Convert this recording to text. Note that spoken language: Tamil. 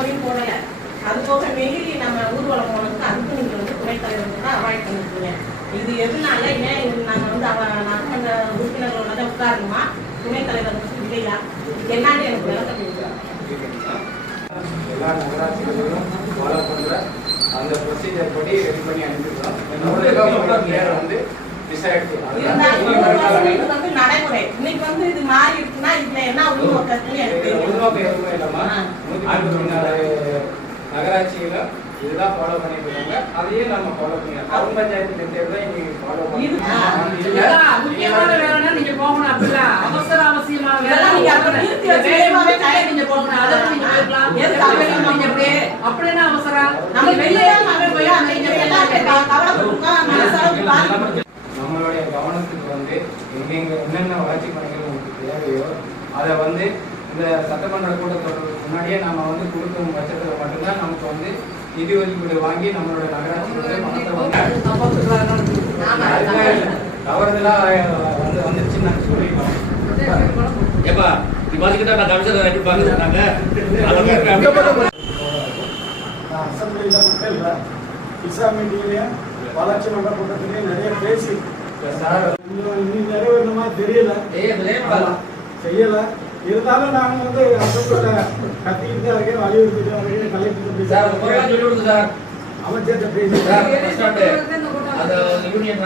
அஜெண்டாவையும் போடல அது போக நெகிழி நம்ம ஊர்வலம் போனதுக்கு அதுக்கு நீங்க வந்து துணைத் தலைவர் கூட அவாய்ட் பண்ணிருக்கீங்க இது எதனால? ஏன் இது நாங்க வந்து அவ நகர்மன்ற உறுப்பினர்களோட தான் உட்காரணுமா? துணைத் தலைவர் வந்து இல்லையா? என்னான்னு எனக்கு விளக்கம் எல்லா நகராட்சிகளிலும் ஃபாலோ பண்ற அந்த ப்ரொசீஜர் படி ரெடி பண்ணி அனுப்பிடுறோம். என்னோட பேர் வந்து வந்து நடைமுறை இன்னைக்கு வந்து இது மாறி இருக்குன்னா இதுல என்ன உள்நோக்கத்துன்னு எனக்கு தெரியும். உருவாக்கம் எதுவுமே இல்லைம்மா. நாலு நகராட்சியில இதுதான் ஃபாலோ பண்ணிட்டு இருக்காங்க அதையும் நம்ம ஃபாலோ பண்ணிக்கலாம் டவுன் பஞ்சாயத்து தேர்தல் இன்னைக்கு ஃபாலோ இது- பண்ணிக்கலாம் முக்கியமான வேலைன்னா நீங்க போகணும் அப்படிலாம் அவசர அவசியமான வேலை இதெல்லாம் நீங்க அப்புறம் நிறுத்தி வச்சு வேகமாவே கையை நீங்க போகணும். அதை நீங்க போய்க்கலாம். எதுக்கு அவசரம்? நீங்க நம்ம வெளியே போய் இங்க. நம்மளுடைய கவனத்துக்கு வந்து எங்கெங்க என்னென்ன வளர்ச்சி பணிகள் உங்களுக்கு தேவையோ அதை வந்து இந்த சட்டமன்ற கூட்டத்தொடருக்கு முன்னாடியே நாம வந்து கொடுக்கும் பட்சத்தில் மட்டும்தான் நமக்கு வந்து நிதி ஒதுக்கீடு வாங்கி நம்மளோட நகராட்சியுடைய பணத்தை வந்து வந்துருச்சுன்னு நாங்கள் சொல்லிட்டோம் ஏப்பா நீ பாத்துக்கிட்டா நான் கமிஷனர் சொன்னாங்க அவங்க அசம்பிளியில் மட்டும் இல்லை. இஸ்லாம் மீட்டிங்லேயும் வளர்ச்சி மன்ற கூட்டத்திலையும் நிறைய பேசி. சார். இன்னும் இன்னும் நிறைவேறணுமா தெரியல. செய்யல. இருந்தாலும் நாங்கள் வந்து அசம்பிளியில் கத்திக்கிட்டு இருக்கேன் வலியுறுத்திட்டு தான் இருக்கேன் சார் உங்க பொருளாதார கலெக்டர் சொல்லி கொடுத்து சார். அமைச்சர்கிட்ட பேசி சார் ஃபர்ஸ்ட் அந்த யூனியன்